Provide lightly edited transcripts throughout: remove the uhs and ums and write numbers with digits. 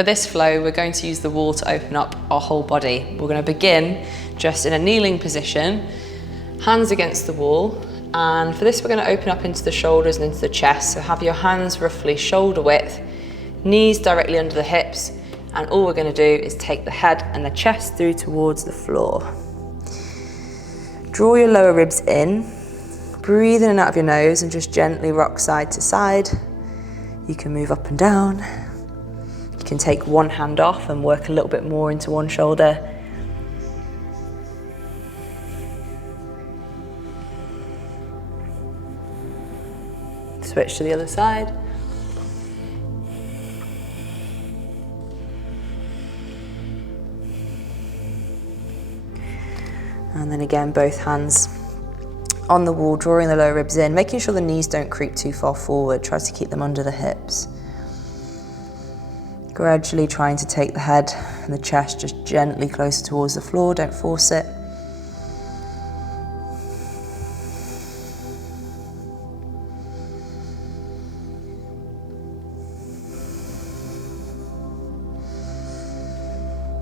For this flow, we're going to use the wall to open up our whole body. We're going to begin just in a kneeling position, hands against the wall. And for this, we're going to open up into the shoulders and into the chest. So have your hands roughly shoulder width, knees directly under the hips. And all we're going to do is take the head and the chest through towards the floor. Draw your lower ribs in, breathe in and out of your nose and just gently rock side to side. You can move up and down. You can take one hand off and work a little bit more into one shoulder. Switch to the other side. And then again, both hands on the wall, drawing the lower ribs in, making sure the knees don't creep too far forward. Try to keep them under the hips. Gradually trying to take the head and the chest just gently closer towards the floor, don't force it.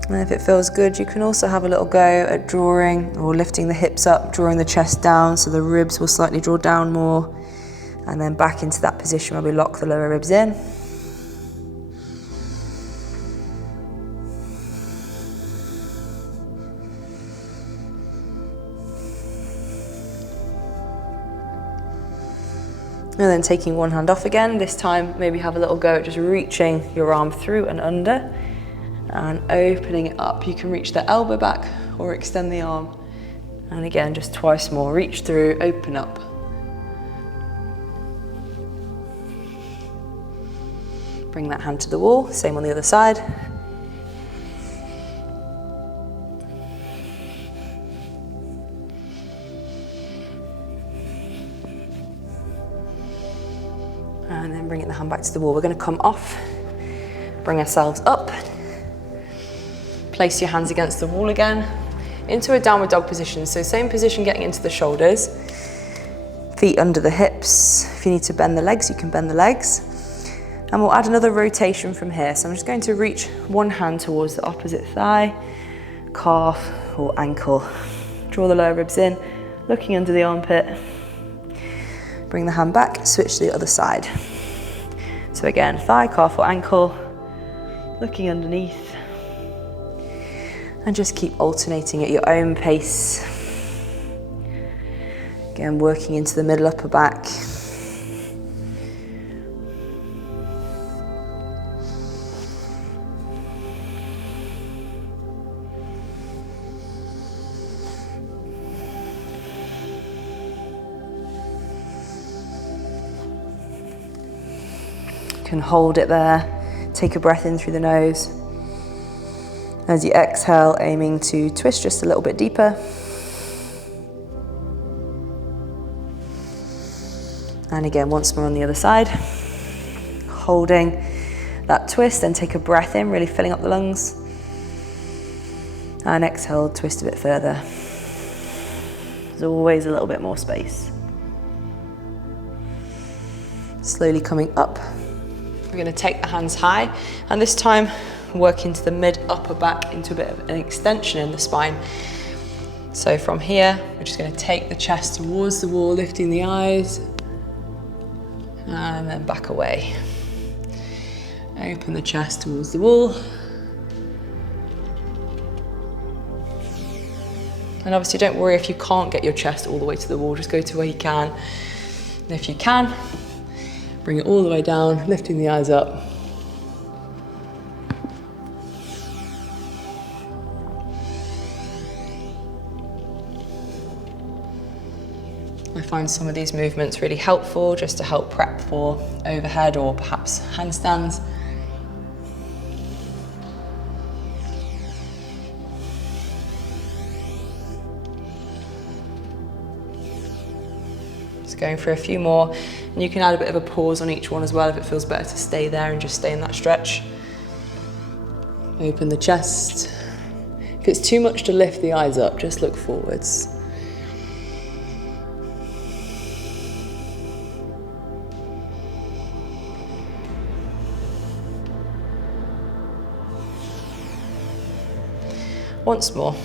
And if it feels good, you can also have a little go at drawing or lifting the hips up, drawing the chest down so the ribs will slightly draw down more, and then back into that position where we lock the lower ribs in. And then taking one hand off again, this time maybe have a little go at just reaching your arm through and under. And opening it up. You can reach the elbow back or extend the arm. And again, just twice more. Reach through, open up. Bring that hand to the wall, same on the other side. And then bringing the hand back to the wall. We're going to come off, bring ourselves up. Place your hands against the wall again, into a downward dog position. So same position, getting into the shoulders, feet under the hips. If you need to bend the legs, you can bend the legs. And we'll add another rotation from here. So I'm just going to reach one hand towards the opposite thigh, calf or ankle. Draw the lower ribs in, looking under the armpit. Bring the hand back, switch to the other side. So again, thigh, calf or ankle, looking underneath. And just keep alternating at your own pace. Again, working into the middle upper back. You can hold it there. Take a breath in through the nose. As you exhale, aiming to twist just a little bit deeper. And again, once more on the other side. Holding that twist, then take a breath in, really filling up the lungs. And exhale, twist a bit further. There's always a little bit more space. Slowly coming up. We're going to take the hands high, and this time work into the mid upper back, into a bit of an extension in the spine. So from here, we're just going to take the chest towards the wall, lifting the eyes, and then back away. Open the chest towards the wall. And obviously don't worry if you can't get your chest all the way to the wall, just go to where you can. And if you can, bring it all the way down, lifting the eyes up. I find some of these movements really helpful just to help prep for overhead or perhaps handstands. Just going for a few more, and you can add a bit of a pause on each one as well if it feels better to stay there and just stay in that stretch. Open the chest. If it's too much to lift the eyes up, just look forwards. Once more.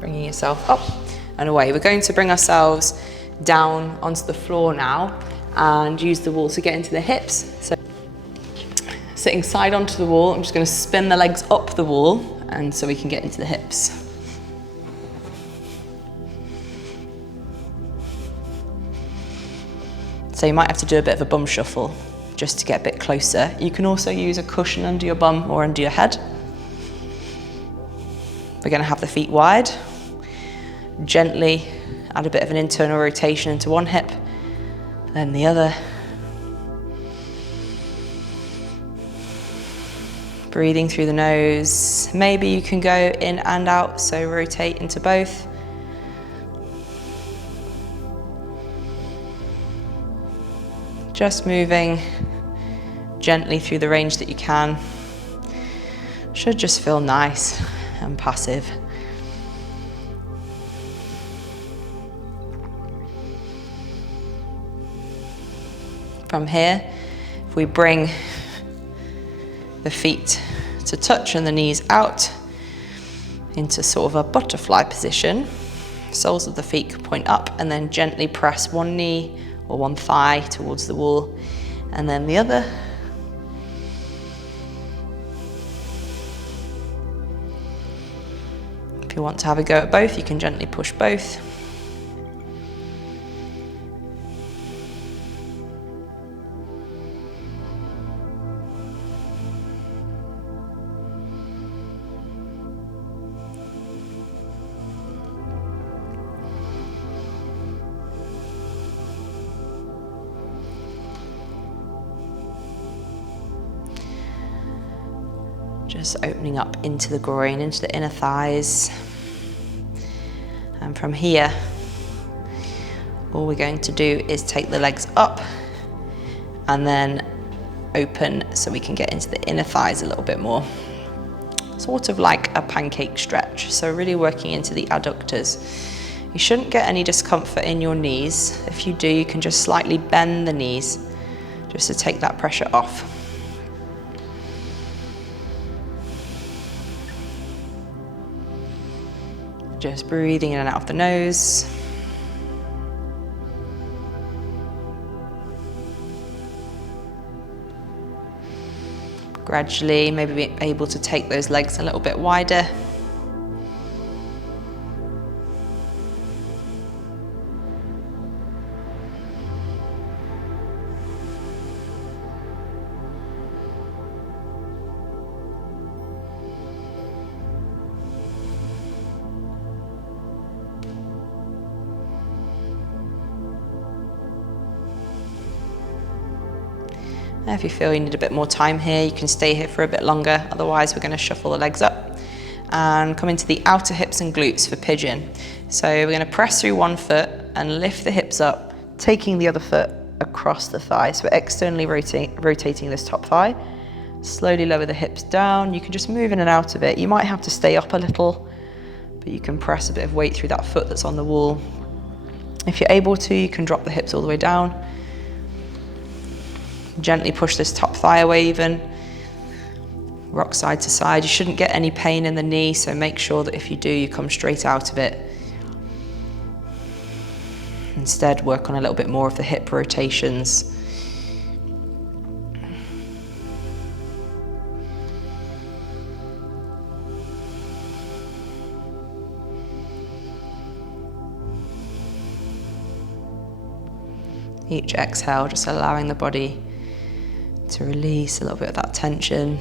Bringing yourself up and away. We're going to bring ourselves down onto the floor now and use the wall to get into the hips. So sitting side onto the wall, I'm just going to spin the legs up the wall and so we can get into the hips. So you might have to do a bit of a bum shuffle just to get a bit closer. You can also use a cushion under your bum or under your head. We're going to have the feet wide. Gently add a bit of an internal rotation into one hip, then the other. Breathing through the nose. Maybe you can go in and out, so rotate into both. Just moving gently through the range that you can. Should just feel nice and passive. From here, if we bring the feet to touch and the knees out into sort of a butterfly position, soles of the feet point up, and then gently press one knee or one thigh towards the wall, and then the other. If you want to have a go at both, you can gently push both. Just opening up into the groin, into the inner thighs. And from here, all we're going to do is take the legs up and then open so we can get into the inner thighs a little bit more. Sort of like a pancake stretch, so really working into the adductors. You shouldn't get any discomfort in your knees. If you do, you can just slightly bend the knees just to take that pressure off. Just breathing in and out of the nose. Gradually, maybe be able to take those legs a little bit wider. If you feel you need a bit more time here, you can stay here for a bit longer. Otherwise, we're going to shuffle the legs up and come into the outer hips and glutes for pigeon. So we're going to press through one foot and lift the hips up, taking the other foot across the thigh. So we're externally rotating this top thigh. Slowly lower the hips down. You can just move in and out of it. You might have to stay up a little, but you can press a bit of weight through that foot that's on the wall. If you're able to, you can drop the hips all the way down. Gently push this top thigh away even. Rock side to side. You shouldn't get any pain in the knee, so make sure that if you do, you come straight out of it. Instead, work on a little bit more of the hip rotations. Each exhale, just allowing the body to release a little bit of that tension.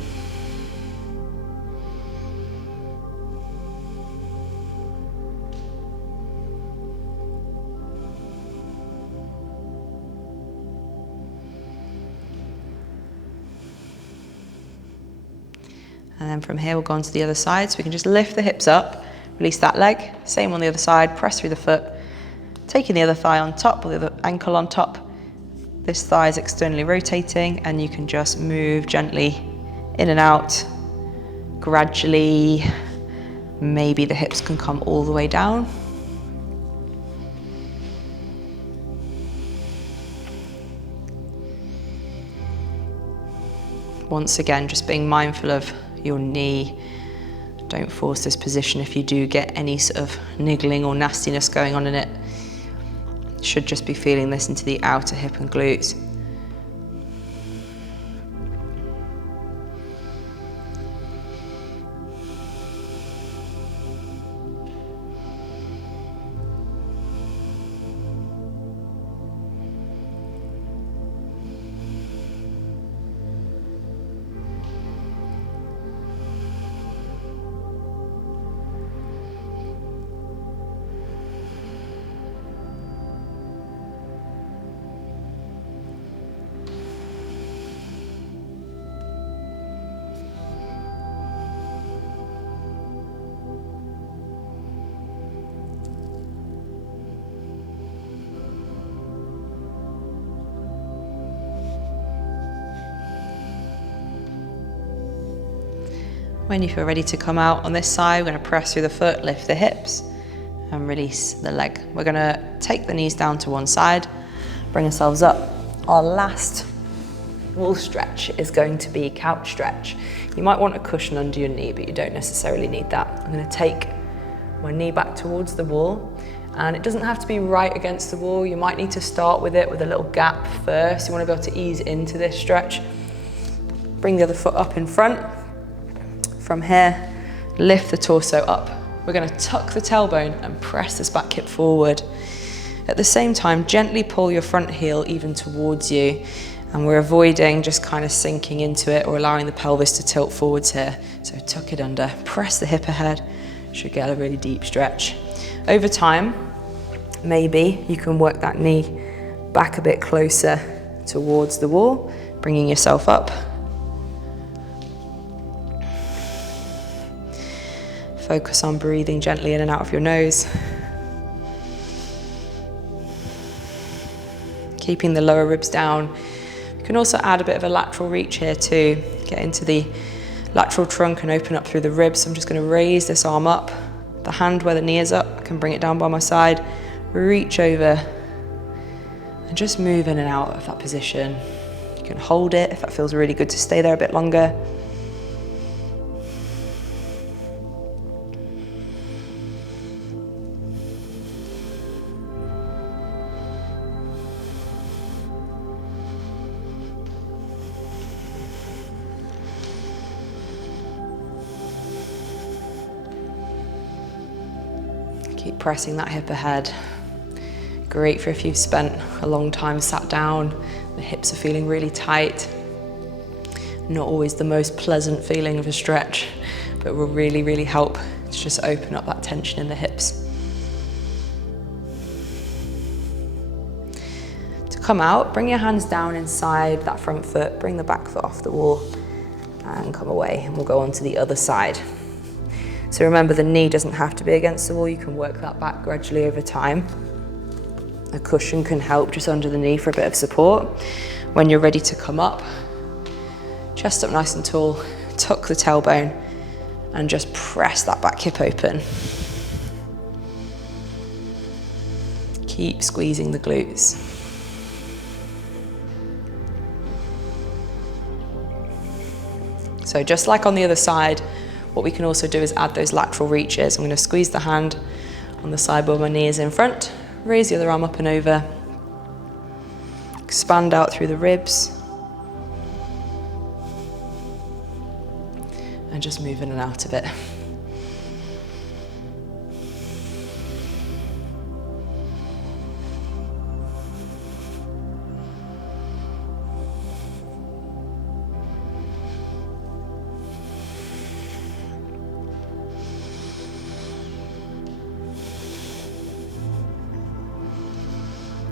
And then from here, we'll go on to the other side. So we can just lift the hips up, release that leg. Same on the other side, press through the foot, taking the other thigh on top, or the other ankle on top. This thigh is externally rotating, and you can just move gently in and out. Gradually, maybe the hips can come all the way down. Once again, just being mindful of your knee. Don't force this position if you do get any sort of niggling or nastiness going on in it. Should just be feeling this into the outer hip and glutes. When you feel ready to come out on this side, we're going to press through the foot, lift the hips, and release the leg. We're going to take the knees down to one side, bring ourselves up. Our last wall stretch is going to be couch stretch. You might want a cushion under your knee, but you don't necessarily need that. I'm going to take my knee back towards the wall, and it doesn't have to be right against the wall. You might need to start with it with a little gap first. You want to be able to ease into this stretch. Bring the other foot up in front. From here, lift the torso up. We're going to tuck the tailbone and press this back hip forward. At the same time, gently pull your front heel even towards you, and we're avoiding just kind of sinking into it or allowing the pelvis to tilt forwards here. So tuck it under, press the hip ahead, should get a really deep stretch. Over time, maybe you can work that knee back a bit closer towards the wall, bringing yourself up. Focus on breathing gently in and out of your nose. Keeping the lower ribs down. You can also add a bit of a lateral reach here too. Get into the lateral trunk and open up through the ribs. So I'm just going to raise this arm up. The hand where the knee is up, I can bring it down by my side. Reach over and just move in and out of that position. You can hold it if that feels really good to stay there a bit longer. Keep pressing that hip ahead. Great for if you've spent a long time sat down, the hips are feeling really tight. Not always the most pleasant feeling of a stretch, but will really, really help to just open up that tension in the hips. To come out, bring your hands down inside that front foot, bring the back foot off the wall and come away, and we'll go on to the other side. So remember, the knee doesn't have to be against the wall. You can work that back gradually over time. A cushion can help just under the knee for a bit of support. When you're ready to come up, chest up nice and tall, tuck the tailbone and just press that back hip open. Keep squeezing the glutes. So just like on the other side, what we can also do is add those lateral reaches. I'm going to squeeze the hand on the side where my knee is in front, raise the other arm up and over, expand out through the ribs, and just move in and out of it.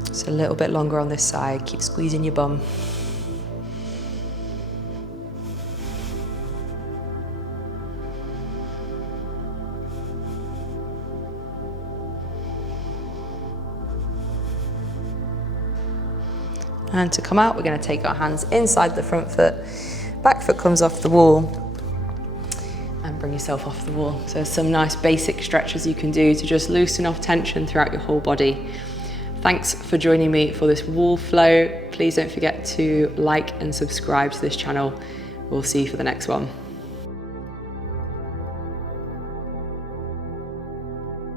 Just a little bit longer on this side. Keep squeezing your bum. And to come out, we're going to take our hands inside the front foot. Back foot comes off the wall. And bring yourself off the wall. So some nice basic stretches you can do to just loosen off tension throughout your whole body. Thanks for joining me for this wall flow. Please don't forget to like and subscribe to this channel. we'll see you for the next one.